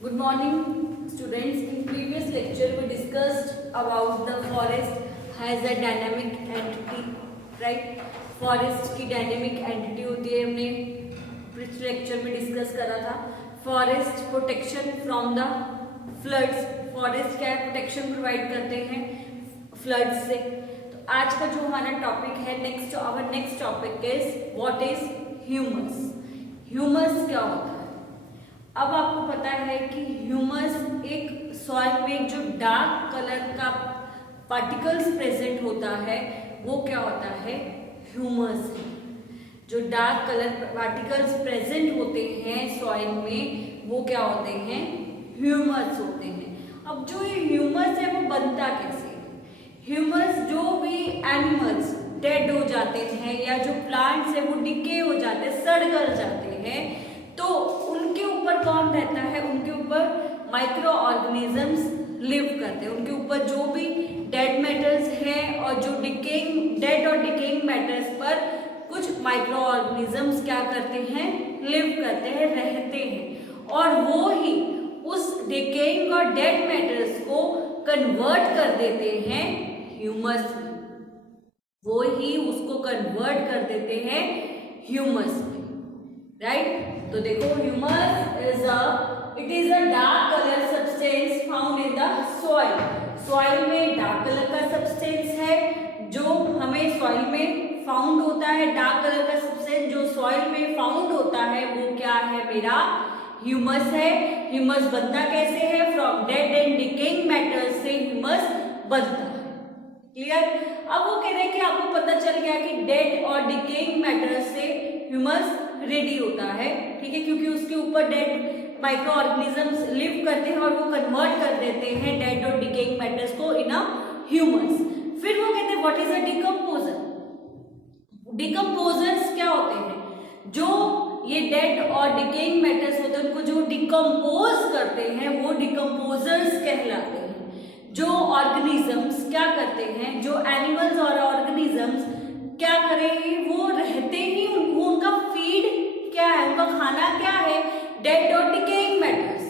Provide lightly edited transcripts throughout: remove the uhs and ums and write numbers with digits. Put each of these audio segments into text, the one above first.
Good morning, students. In previous lecture, we discussed about the forest has a dynamic entity, right? Forest की dynamic entity होती है, हमने पिछले lecture में discuss करा था. Forest protection from the floods. Forest क्या है? प्रोटेक्शन प्रोवाइड करते हैं फ्लड से. तो आज का जो हमारा टॉपिक है our next topic is what is humus. Humus क्या होता है? अब आपको पता है कि ह्यूमस एक सॉइल में जो डार्क कलर का पार्टिकल्स प्रेजेंट होता है वो क्या होता है? ह्यूमस है. जो डार्क कलर पार्टिकल्स प्रेजेंट होते हैं सॉइल में वो क्या होते हैं? ह्यूमस होते हैं. अब जो ये ह्यूमस है वो बनता कैसे? ह्यूमस जो भी एनिमल्स डेड हो जाते हैं या जो प्लांट्स है वो डिके हो जाते हैं, सड़ गल जाते हैं, तो उनके ऊपर कौन रहता है? उनके ऊपर माइक्रो ऑर्गेनिजम्स लिव करते हैं. उनके ऊपर जो भी डेड मेटल्स हैं और जो डेड और डिकेइंग मेटल्स पर कुछ माइक्रो ऑर्गेनिजम्स क्या करते हैं? लिव करते हैं, रहते हैं. और वो ही उस डिकेइंग और डेड मेटल्स को कन्वर्ट कर देते हैं ह्यूमस में. वो ही उसको कन्वर्ट कर देते हैं ह्यूमस में, राइट? तो देखो, humus is a dark colour substance found in the soil. Soil में डार्क कलर का सब्सटेंस है जो हमें सॉइल में फाउंड होता है. डार्क कलर का सब्सटेंस जो सॉइल में फाउंड होता है वो क्या है? मेरा ह्यूमस है. ह्यूमस बनता कैसे है? From dead and decaying matters से ह्यूमस बनता है. क्लियर? अब वो कह रहे हैं कि आपको पता चल गया कि डेड और डिकेइंग मैटर्स से ह्यूमस रेडी होता है, ठीक है, क्योंकि उसके ऊपर डेड माइक्रो ऑर्गेनिजम्स लिव करते हैं और वो कन्वर्ट कर देते हैं डेड और डिकेइंग मैटर्स को इन अ ह्यूमस. फिर वो कहते हैं what is a decomposer. Decomposers क्या होते हैं? जो ये डेड और डिकेइंग मैटर्स होते हैं उनको जो डिकम्पोज करते हैं वो डिकम्पोजर्स कहलाते हैं. जो ऑर्गेनिजम्स क्या करते हैं, जो एनिमल्स और ऑर्गेनिजम्स क्या करेंगे? वो रहते ही उनका फीड क्या है? उनका खाना क्या है? डेड और डिकेइंग मैटर्स.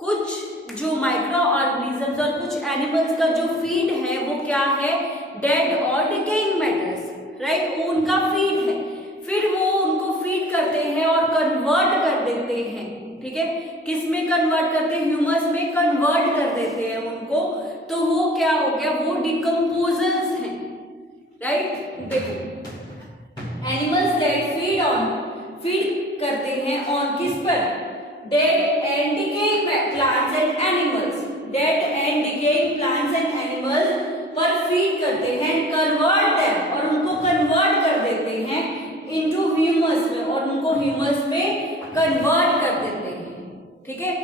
कुछ जो माइक्रो ऑर्गेनिजम्स और कुछ एनिमल्स का जो फीड है वो क्या है? डेड और डिकेइंग मैटर्स, राइट? वो उनका फीड है. फिर वो उनको फीड करते हैं और कन्वर्ट कर देते हैं, ठीक है. किस में कन्वर्ट करते हैं? ह्यूमस में कन्वर्ट कर देते हैं उनको. तो वो क्या हो गया? वो डिकम्पोजर्स हैं, राइट? देखो, एनिमल्स दैट फीड करते हैं और किस पर? Dead and decaying plants and animals. Dead and decaying plants and animals पर फीड करते हैं, कन्वर्ट देम, और उनको कन्वर्ट कर देते हैं इनटू ह्यूमस में, और उनको ह्यूमस में कन्वर्ट कर देते हैं, ठीक है.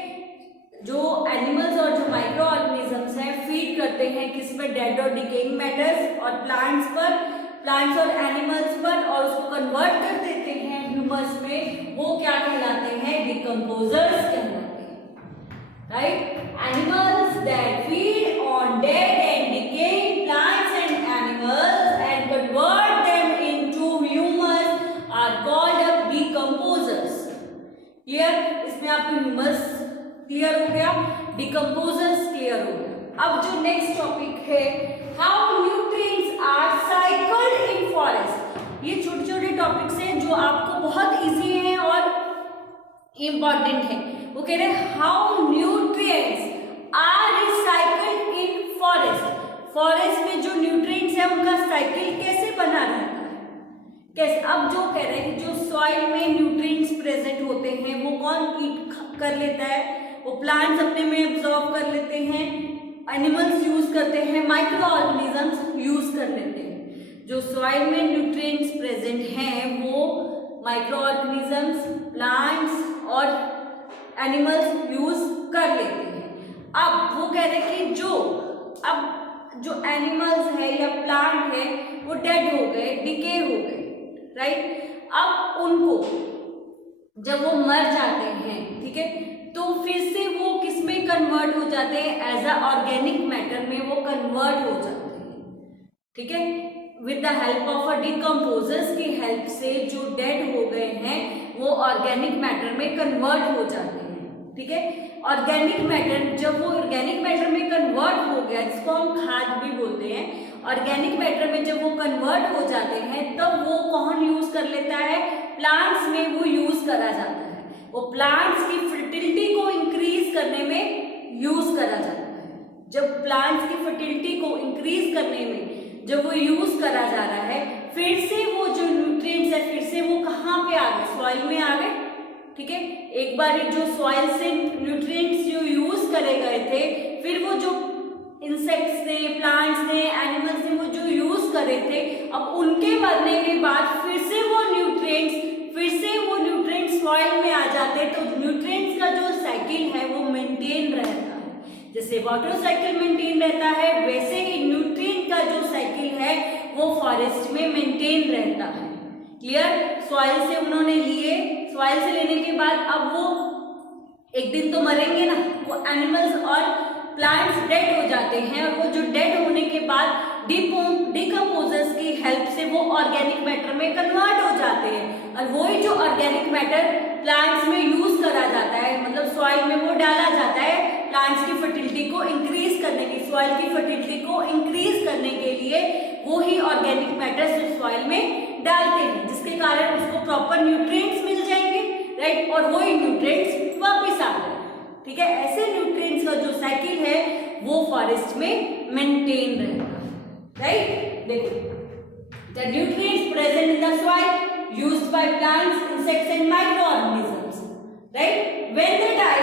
जो एनिमल्स और जो माइक्रो ऑर्गेनिजम्स हैं फीड करते हैं किस पर? डेड और डिकेइंग मैटर्स और प्लांट्स और एनिमल्स पर, और उसको कन्वर्ट कर देते हैं ह्यूमस में. वो क्या कहलाते हैं? डिकम्पोजर्स कहलाते हैं, right? Animals that feed on dead and decaying plants and animals and convert them into humus are called decomposers. Clear? इसमें आपको ह्यूमस क्लियर हो गया, डिकम्पोजर्स क्लियर हो गया. अब जो नेक्स्ट टॉपिक है, how nutrients are cycled in forest. ये छोटे छोटे टॉपिक्स हैं जो आपको बहुत इजी हैं और इम्पॉर्टेंट है. वो कह रहे हैं how nutrients are recycled in forest. Forest में जो न्यूट्रिएंट्स है उनका साइकिल कैसे बना रहता है, कैसे? अब जो कह रहे हैं कि जो सॉइल में न्यूट्रिएंट्स प्रेजेंट होते हैं वो कौन ईट कर लेता है? वो प्लांट्स अपने में एब्जॉर्ब कर लेते हैं, एनिमल्स यूज करते हैं, माइक्रो ऑर्गेनिजम्स यूज कर लेते हैं. जो सॉइल में न्यूट्रिएंट्स प्रेजेंट हैं वो माइक्रो ऑर्गेनिजम्स, प्लांट्स और एनिमल्स यूज कर लेते हैं. अब वो कह रहे हैं कि जो एनिमल्स है या प्लांट है वो डेड हो गए, डिके हो गए, राइट? अब उनको जब वो मर जाते हैं, ठीक है, तो फिर से वो किस में कन्वर्ट हो जाते हैं? एज अ ऑर्गेनिक मैटर में वो कन्वर्ट हो जाते हैं, ठीक है. With the help of a decomposers की हेल्प से जो डेड हो गए हैं वो ऑर्गेनिक मैटर में कन्वर्ट हो जाते हैं. ठीक है। ऑर्गेनिक मैटर जब वो ऑर्गेनिक मैटर में कन्वर्ट हो गया, जिसको हम खाद भी बोलते हैं, ऑर्गेनिक मैटर में जब वो कन्वर्ट हो जाते हैं तब वो कौन यूज कर लेता है, प्लांट्स में वो यूज करा जाता है। वो प्लांट्स की फर्टिलिटी को इंक्रीज करने में यूज करा जाता है। जब प्लांट्स की फर्टिलिटी को इंक्रीज करने में जब वो यूज करा जा रहा है, फिर से वो जो न्यूट्रिएंट्स है फिर से वो कहाँ पे आ गए, सॉइल में आ गए, ठीक है। एक बार जो सॉइल से न्यूट्रिएंट्स जो यूज करे गए थे, फिर वो जो इंसेक्ट्स ने, प्लांट्स ने, एनिमल्स ने वो जो यूज करे थे, अब उनके मरने के बाद फिर से वो न्यूट्रिएंट्स सॉइल में आ जाते, तो न्यूट्रिएंट्स का जो साइकिल है वो मेंटेन रहता है। जैसे वाटर साइकिल मेंटेन रहता है, वैसे ही न्यूट्रिएंट का जो साइकिल है वो फॉरेस्ट में मेंटेन रहता है। क्लियर? सॉइल से उन्होंने लिए, सॉइल से लेने के बाद अब वो एक दिन तो मरेंगे ना, वो एनिमल्स और प्लांट्स डेड हो जाते हैं, और वो जो डेड होने के बाद डिकम्पोजर्स की हेल्प से वो ऑर्गेनिक मैटर में कन्वर्ट हो जाते हैं, और वही जो ऑर्गेनिक मैटर प्लांट्स में यूज करा जाता है, मतलब सॉइल में वो डाला जाता है प्लांट्स की फर्टिलिटी को इंक्रीज करने की, सॉइल की फर्टिलिटी को इंक्रीज करने के लिए वो ही ऑर्गेनिक मैटर सॉइल में डालते हैं, जिसके कारण उसको प्रॉपर न्यूट्रिएंट्स मिल जाएंगे, राइट, और वही न्यूट्रिएंट्स वापस आ जाएंगे, ठीक है। ऐसे न्यूट्रिएंट्स का जो साइकिल है वो फॉरेस्ट में मेंटेन रहता है, राइट। देखो, the nutrients present in the soil used by plants, insects and micro organisms, right, when they die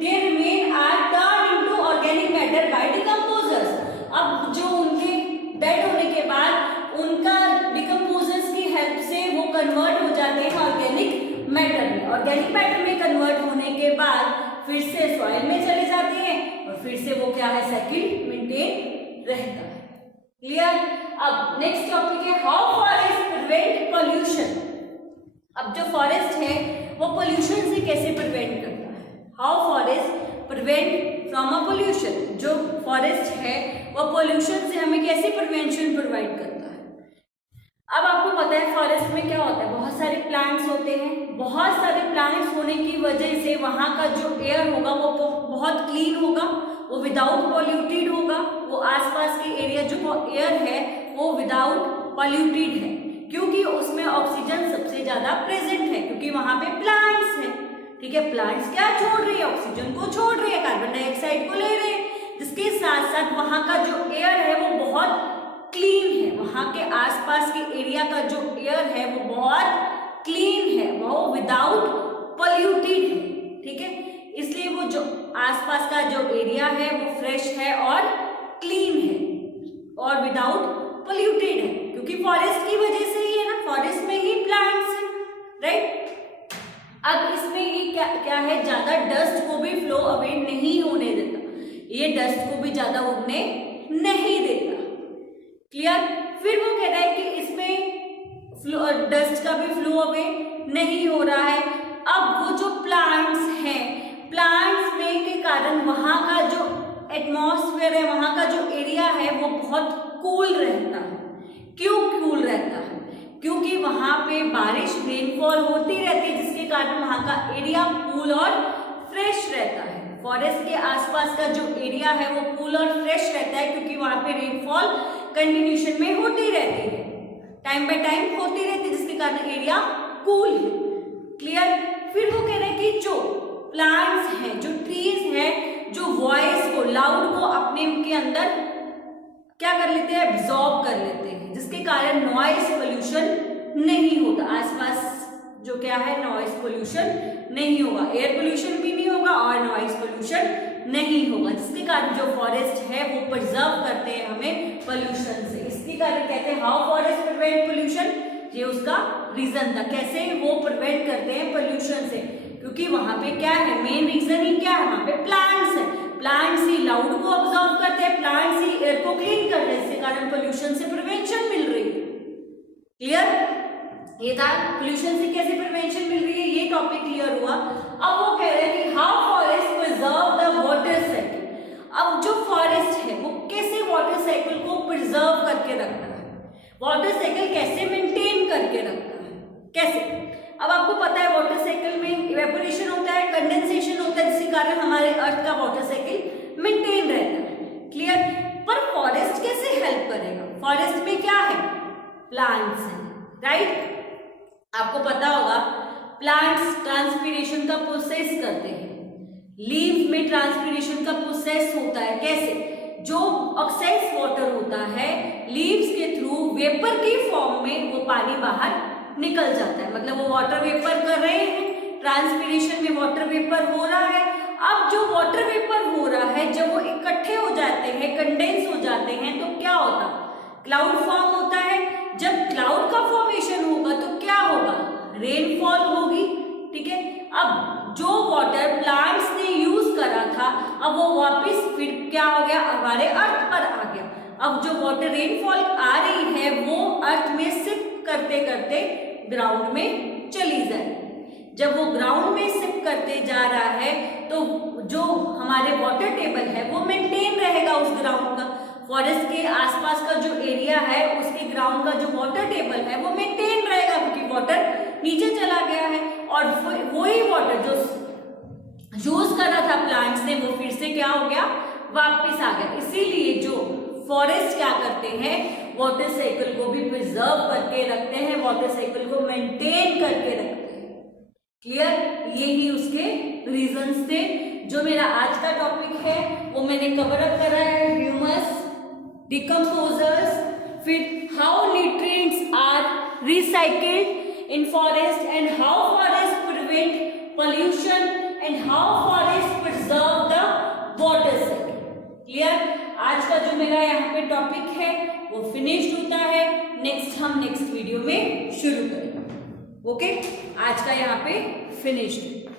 they remain are turn into organic matter by decomposers. अब जो उनके डेड होने के बाद उनका डिकम्पोजर्स की हेल्प से वो कन्वर्ट हो जाते हैं ऑर्गेनिक मैटर में। ऑर्गेनिक मैटर में कन्वर्ट होने के बाद फिर से सॉइल में चले जाते हैं, और फिर से वो क्या है, साइकिल मेंटेन रहता है। क्लियर? अब नेक्स्ट टॉपिक है हाउ फॉरेस्ट प्रिवेंट पॉल्यूशन। अब जो फॉरेस्ट है वो पोल्यूशन से कैसे प्रिवेंट करता है, how forest prevent from a pollution. जो फॉरेस्ट है वो पोल्यूशन से हमें कैसे प्रिवेंशन प्रोवाइड करता है। अब आपको पता है फॉरेस्ट में क्या होता है, बहुत सारे प्लांट्स होते हैं, बहुत सारे प्लांट्स होने की वजह से वहाँ का जो एयर होगा वो बहुत क्लीन होगा, वो विदाउट पॉल्यूटेड होगा, वो आसपास के एरिया जो एयर है वो विदाउट पॉल्यूटेड है, क्योंकि उसमें ऑक्सीजन सबसे ज्यादा प्रेजेंट है, क्योंकि वहाँ पे प्लांट्स हैं, ठीक है। प्लांट्स क्या छोड़ रही है, ऑक्सीजन को छोड़ रही है, कार्बन डाइऑक्साइड को ले रहे हैं, जिसके साथ साथ वहाँ का जो एयर है वो बहुत क्लीन है, वहाँ के आसपास के एरिया का जो एयर है वो बहुत क्लीन है, वो विदाउट पॉल्यूटेड है, ठीक है। इसलिए वो जो आसपास का जो एरिया है वो फ्रेश है और क्लीन है और विदाउट पॉल्यूटेड है, क्योंकि फॉरेस्ट की वजह से ही है ना, फॉरेस्ट में ही प्लांट्स हैं, राइट। अब इसमें ये क्या है, ज्यादा डस्ट को भी फ्लो अवे नहीं होने देता, ये डस्ट को भी ज्यादा उड़ने नहीं देता। क्लियर? फिर वो कह रहा है कि इसमें डस्ट का भी फ्लो अवे नहीं हो रहा है। अब वो जो प्लांट्स हैं, प्लांट्स में के कारण वहाँ का जो एटमॉस्फेयर है, वहाँ का जो एरिया है वो बहुत कूल रहता है। क्यों कूल रहता है? क्योंकि वहाँ पे बारिश, रेनफॉल होती रहती है, जिसके कारण वहाँ का एरिया कूल और फ्रेश रहता है। फॉरेस्ट के आसपास का जो एरिया है वो कूल और फ्रेश रहता है, क्योंकि वहाँ पे रेनफॉल कंटिन्यूशन में होती रहती है, टाइम बाय टाइम होती रहती है, जिसके कारण एरिया कूल है। क्लियर? फिर वो कह रहे हैं कि जो प्लांट्स हैं, जो ट्रीज हैं, जो वॉइस को, लाउड को अपने के अंदर क्या कर लेते हैं, एब्जॉर्ब कर लेते हैं, जिसके कारण नॉइस पोल्यूशन नहीं होता। आसपास जो क्या है, नॉइस पोल्यूशन नहीं होगा, एयर पोल्यूशन भी नहीं होगा और नॉइस पोल्यूशन नहीं होगा, जिसके कारण जो फॉरेस्ट है वो प्रिजर्व करते हैं हमें पोल्यूशन से। इसके कारण कहते हैं हाउ फॉरेस्ट प्रिवेंट पोल्यूशन, ये उसका रीजन था, कैसे वो प्रिवेंट करते हैं पोल्यूशन से, क्योंकि वहां पे क्या है, मेन रीजन ही क्या है, वहां पे प्लांट्स है, प्लांट्स ही लाउड को ऑब्जॉर्व करते हैं, प्लांट्स ही एयर को क्लीन करते हैं, इसके कारण पोल्यूशन से प्रिवेंशन मिल रही है। क्लियर? ये था पोल्यूशन से कैसे प्रिवेंशन मिल रही है, ये टॉपिक क्लियर हुआ। अब वो कह रहे हैं कि how forest preserve the water cycle. अब जो फॉरेस्ट है वो कैसे वाटर साइकिल को प्रिजर्व करके रखता है, वाटर साइकिल कैसे मेंटेन करके रखता है, कैसे? अब आपको पता है वाटर साइकिल में इवेपोरेशन होता है, कंडेंसेशन होता है, जिसके कारण हमारे अर्थ का वाटर साइकिल मेंटेन रहता है। क्लियर? पर फॉरेस्ट कैसे हेल्प करेगा? फॉरेस्ट में क्या है? प्लांट्स है, राइट? आपको पता होगा प्लांट्स ट्रांसपीरेशन का प्रोसेस करते हैं। लीव में ट्रांसपीरेशन का प्रोसेस होता है। कैसे? जो एक्सेस वाटर होता है लीव्स के थ्रू वेपर के फॉर्म में वो पानी बाहर निकल जाता है, मतलब वो वाटर वेपर कर रहे हैं, ट्रांसपीरेशन में वाटर वेपर हो रहा है। अब जो वाटर वेपर हो रहा है जब वो इकट्ठे हो जाते हैं, कंडेंस हो जाते हैं, तो क्या होता है? क्लाउड फॉर्म होता है। जब क्लाउड का फॉर्मेशन होगा तो क्या होगा? रेनफॉल होगी। ठीक है? अब जो वाटर प्लांट्स ने यूज करा था अब वो वापस फिर क्या हो गया? हमारे अर्थ पर आ गया। अब जो वाटर रेनफॉल आ रही है वो अर्थ में सिप करते करते ग्राउंड में चली जाए। जब वो ग्राउंड में सिप करते जा रहा है तो जो हमारे वाटर टेबल है वो मेंटेन रहेगा उस ग्राउंड का। फॉरेस्ट के आसपास का जो एरिया है उसके ग्राउंड का जो वाटर टेबल है वो मेंटेन रहेगा, क्योंकि वाटर नीचे चला गया है और वही वाटर जो यूज करा था प्लांट्स ने वो फिर से क्या हो गया? वापस आ गया। इसीलिए जो फॉरेस्ट क्या करते हैं? वाटर साइकिल को भी प्रिजर्व करके रखते हैं, वाटर साइकिल को मेंटेन करके रखते हैं। क्लियर? यही उसके रीजंस थे। जो मेरा आज का टॉपिक है वो मैंने कवर अप करा है, ह्यूमस, डिकम्पोजर्स, फिर how nutrients are recycled in forest and how forest prevent pollution and how forest preserve the water cycle. Clear? आज का जो मेरा यहाँ पे टॉपिक है वो फिनिश्ड होता है। हम नेक्स्ट वीडियो में शुरू करेंगे। ओके? आज का यहाँ पे फिनिश्ड।